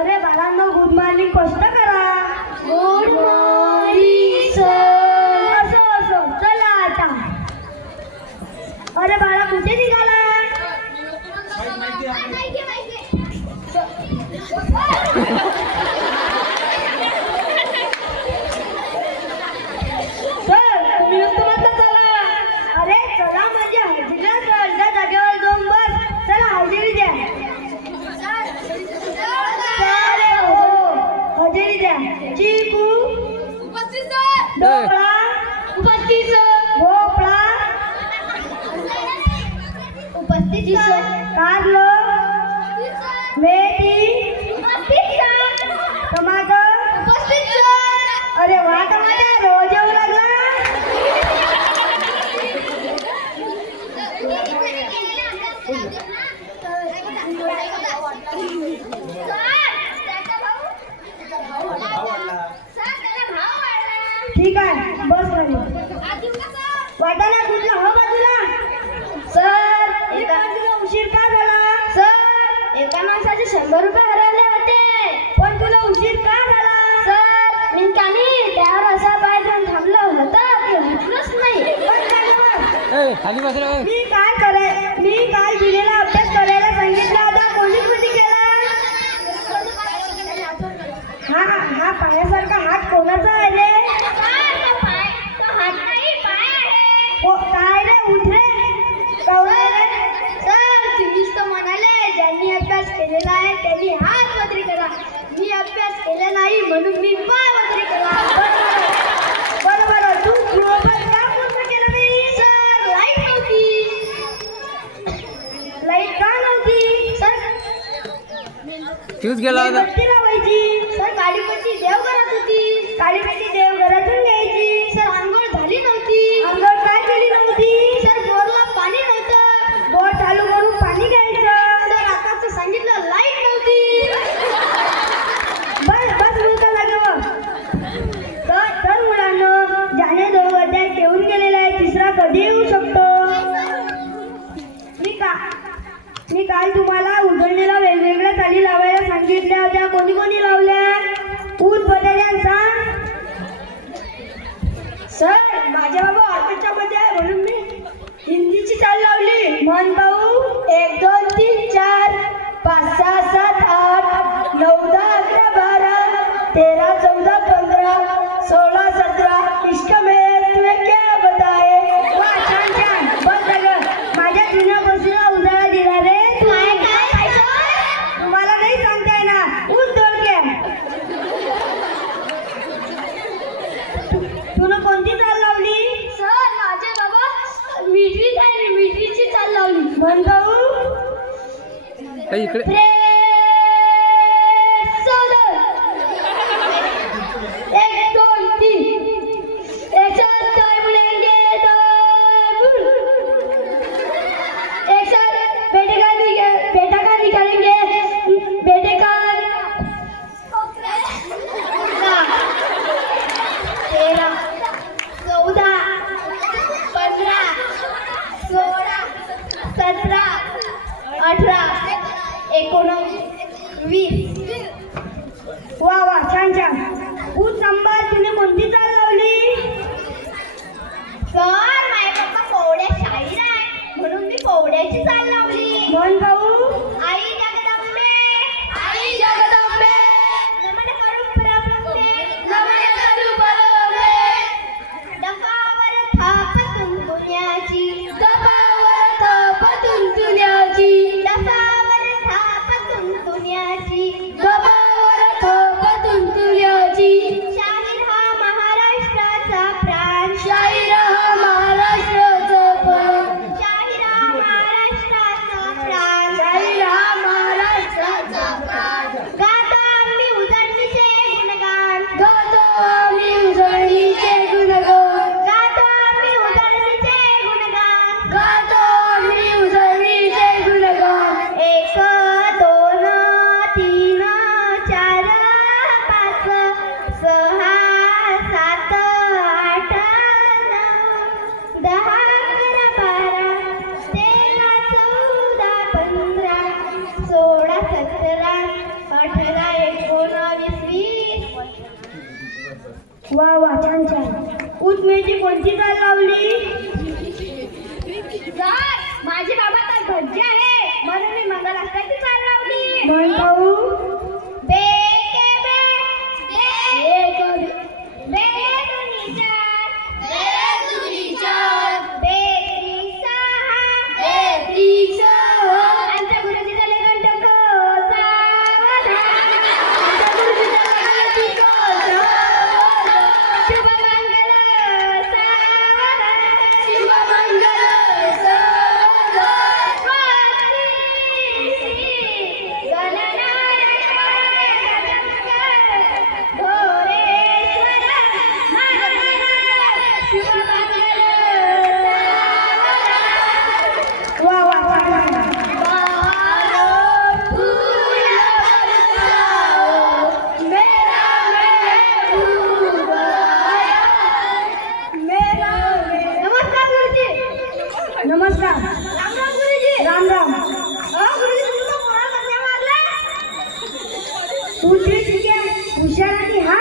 अरे बाळांनो good morning कष्ट करा. Good morning sir. असं असं चला आता. अरे बाळा कुठे निघाला? सर तुम्ही उत्तमातला चला. अरे चला म्हणजे हजेरीला चल. त्या जागेवर जाऊन बस. चला हजेरी द्या. अरे हो हजेरी द्या. चिकू उपस्थित सर. ढोकळा उपस्थित सर. भोपळा उपस्थित सर. कारलं मेथी टमाटर. उपस्थित सर. अरे वा टमाटर रोज येऊ लागला. ठीक आहे बस खाली. वाटाणा कुठला हो बाजूला. सर एका बाजूला उशीर का झाला? सर एका माणसाचे 100 रुपये हरवले होते. पण तुला उशीर का झाला? सर मी कानी त्यावर असा पाय देऊन थांबलो होता की हटलोच नाही. पण झालं. खाली बस रे. मी काल दिलेला अभ्यास करायला सांगितला होता. कोणी केला? हा पायासारखा हात कोणाचा आहे रे? काय रे उठ रे. कवळा रे. सर तुम्हीच तर म्हणाले ज्यांनी अभ्यास केलेला आहे त्यांनी हात वजरी करा. मी अभ्यास केला नाही म्हणून मी पाय वजरी करा. बरोबर तू गृहपाठ का पूर्ण केलं नाही? सर लाईट नव्हती. लाईट का नव्हती? सर फ्यूज गेला होता. बत्ती लावायची. सर काळीपट्टी देवघरात होती. काळीपेटी देवघरातून घ्यायची. सर आंघोळ झाली नव्हती. अंघोळ काय केली नव्हती? सर बोरला पाणी नव्हतं. बोर चालू करून पाणी घ्यायचं. सर आताच सांगितलं लाईट नव्हती. बस बस मुलगा लागव. तर मुलांना ज्याने 2 अध्याय ठेवून गेलेला आहे तिसरा कधी येऊ शकतो? मी काल तुम्हाला उजळणीला वेगवेगळ्या चाली लावायला सांगितल्या होत्या. कोणी लावल्या? ऊस बटाट्यांचा. सर माझ्या बाबा ऑर्केस्ट्रा मध्ये आहे म्हणून मी हिंदीची चाल लावली. म्हण भाऊ 1 2 3 4 5 6 7 8 9 10 11 12 13 14 15 16 17 इश्क में तुम्हें क्या बताए. वा छान छान. बस झालं. माझ्या जुन्या बसला उजाळा दिला रे. तुम्हाला नाही सांगता येणार. ऊस दोडके. तुला कोणती चाल लावली? सर माझे बाबा मिठीत आहे. मिठीची चाल लावली. म्हण भाऊ इकडे प्रेम सोडून 1 2 3 एक साथ दो बुलेंगे दो बुल. एक साथ बेटा का निकालेंगे. बेटे का 13 14 15 16 17 18 19 20. वा वा छान छान. ऊस सांबार तुने कोणती चाल लावली? सर माझे पप्पा पोवड्या शाहीर आहे म्हणून मी पोवड्याची चाल लावली. म्हण भाऊ आई जगदंबे. आई जगदंबे. नमन करू प्रभुते. नमन करू प्रभुते. डफावर थाप तुंतुण्याची. डफावर थाप तुंतुण्याची. डफावर थाप तुंतुण्याची. डफावर थाप तुंतुण्याची. शाहीर हा वा वा छान छान. उठमेची कोणती चाल लावली? सर माझे बाबा तर भज्जी आहे म्हणून मी मंगलाष्टकाची चाल लावली. म्हण पाहू. बे के बे बे बे दुनी चार बे त्री सहा आमच्या गुरुजीचा लेखन टक्को सावधान. आमच्या गुरुजीचा लेखन टक्को सावधान. शुभमंगल सावधान. शुभमंगल सावधान. गणनायक घोरेश्वर शुभमंगल वा वा छान छान. नमस्कार गुरुजी. नमस्कार. राम राम गुरुजी. राम राम. गुरुजी तुमचा मोळा कसा मारला? तू ठीक आहे हुशार आणि हा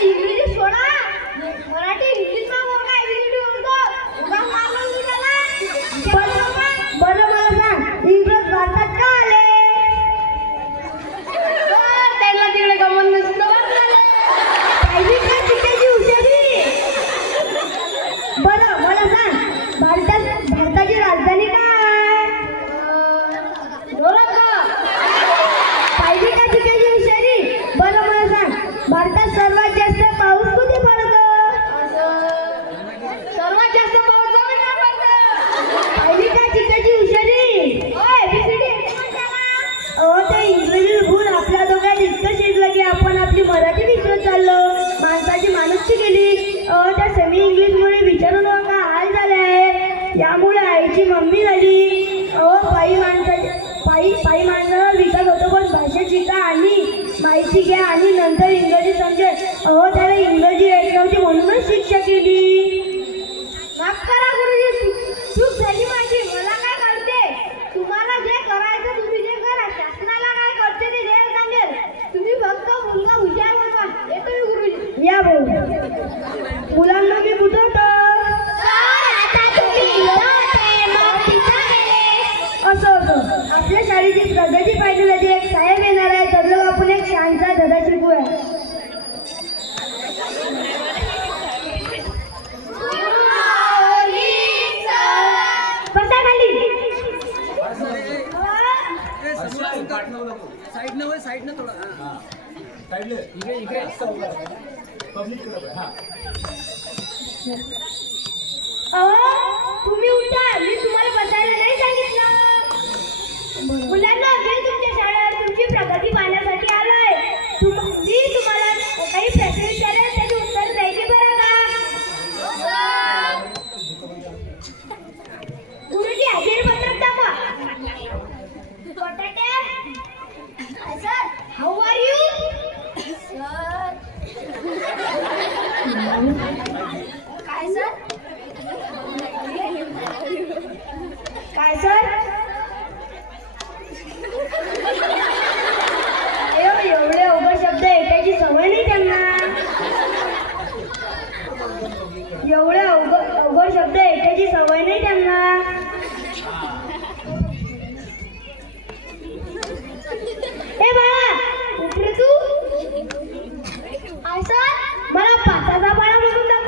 इंग्रजी सोडा. मराठी इंग्लिशमा मोठा एबीसीडी बोलतो. उगा मारला मी त्याला. बरं मला सांग इंग्रज भारतात का आले? त्यांना तिकडे गमन नसतं पाहिली का चिकाची हुशारी? बरं मला सांग भारताची राजधानी काय? पाहिली का चिकाची हुशारी? बरं मला सांग भारतात सर्वात जास्त पाऊस कुठे पडतो? सर्वात जास्त पाऊस जमिनीवर पडतो. पाहिली का चिकाची हुशारी? एबीसीडी ते इंग्रजी भूल आपल्या डोक्यात इतकं शिजलं की आपण आपली मराठी विसरत चाललो. माणसाची माणुसकी गेली. त्या सेमी इंग्लिशमुळे विचारू नका हाल झाले आहे. यामुळे आईची मम्मी झाली. पायी माणसाला विकास होतो पण भाषा शिका आणि माहिती घ्या आणि नंतर इंग्रजी समजेल. त्याला इंग्रजी येत नव्हती म्हणूनच शिक्षा केली. माफ करा गुरुजी. चूक झाली माझी. मला काय कळते? तुम्हाला जे करायचं तुम्ही जे करा. शासनाला काय कळते ते जे सांगेल. तुम्ही फक्त मुलगा हुशार बनवा. येतो मी गुरुजी. या भाऊ मुलांना मी बुजवतो. असं आपल्या शाळेची प्रगती पाहिजे त्याची एक साहेब येणार आहे. तर आपण एक छानसा धडा शिकूया. बसा खाली. साइड न थोड़ा हाँ साइड ले इकडे असं उभा पब्लिक कडे हां तुम्ही उठा. मी तुम्हाला बसायला नाही सांगितलं. मुलांना मी तुमच्या शाळेवर तुमची प्रगती पाहण्यासाठी आलोय. मी तुम्हाला काही प्रश्न विचारेल त्याची उत्तर द्यायची बरं का? गुरुजी हजेरीपत्रक दाखवा. बटाटे सर हाऊ आर यू? काय सर? काय सर? एवढे अवघड शब्द ऐकायची सवय नाही त्यांना. एवढे अवघड शब्द ऐकायची सवय नाही त्यांना. ए बाळा उठ रे तू. काय सर? मला पाचाचा पाळा म्हणून दाखव.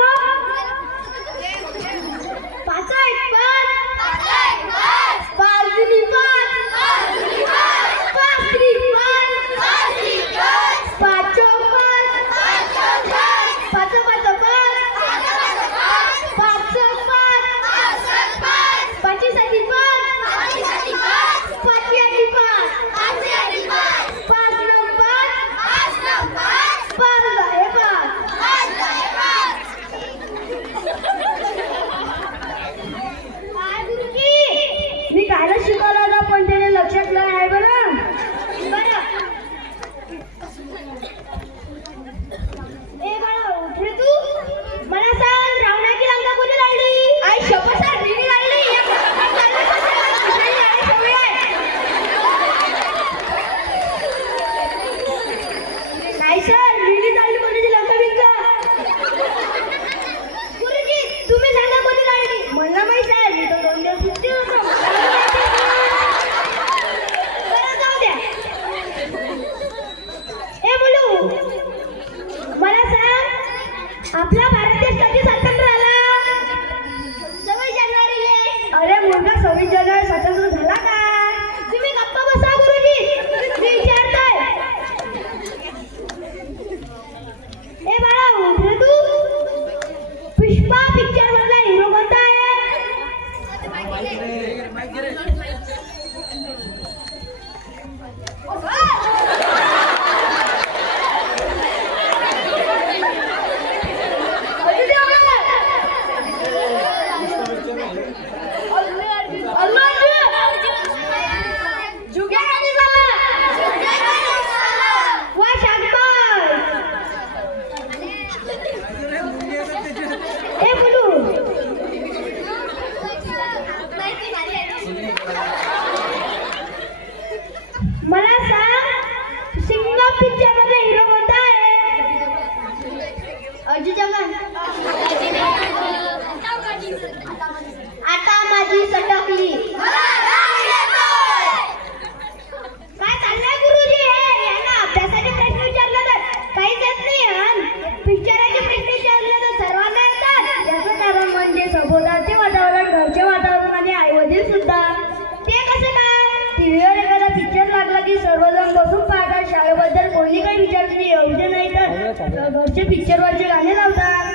की सर्वजण बसून पाहतात, शाळेबद्दल कोणी काही विचारत नाही, एवढे नाही तर घरचे पिक्चरवरचे गाणे लावतात.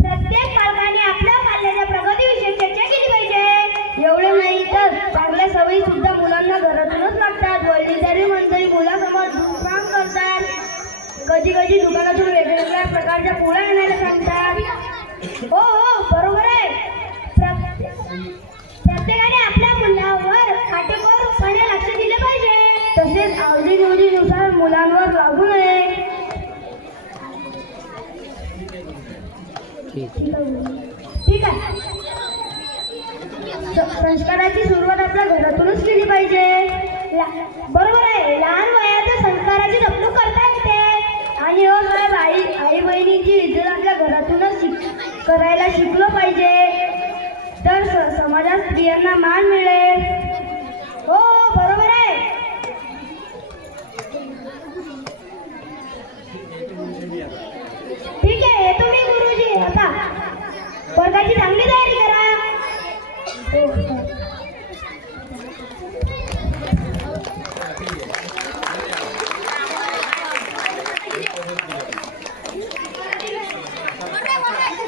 प्रत्येक पालकाने आपल्या पाल्याच्या प्रगतीविषयी चर्चा केली पाहिजे. एवढे नाही तर चांगल्या सवयी सुद्धा मुलांना घरातूनच लागतात. वडीलधारी मंडळी मुलासमोर दुष्काम करतात. कधी कधी दुकानातून वेगवेगळ्या प्रकारच्या पोळ्या आणायला सांगतात. हो हो बरोबर आहे. प्रत्येकाने आपल्या मुलावर काटेकोरपणे लक्ष दिले पाहिजे. तसेच आवडीनिवडीनुसार मुलांवर लागू नये. ठीक आहे. संस्काराची सुरुवात आपल्या घरातूनच केली पाहिजे. बरोबर आहे. लहान वयात संस्काराची जपणूक करता येते. आणि हो साहेब, आई बहिणींची इज्जत आपल्या घरातूनच करायला शिकलो पाहिजे, तर समाजात स्त्रियांना मान मिळेल.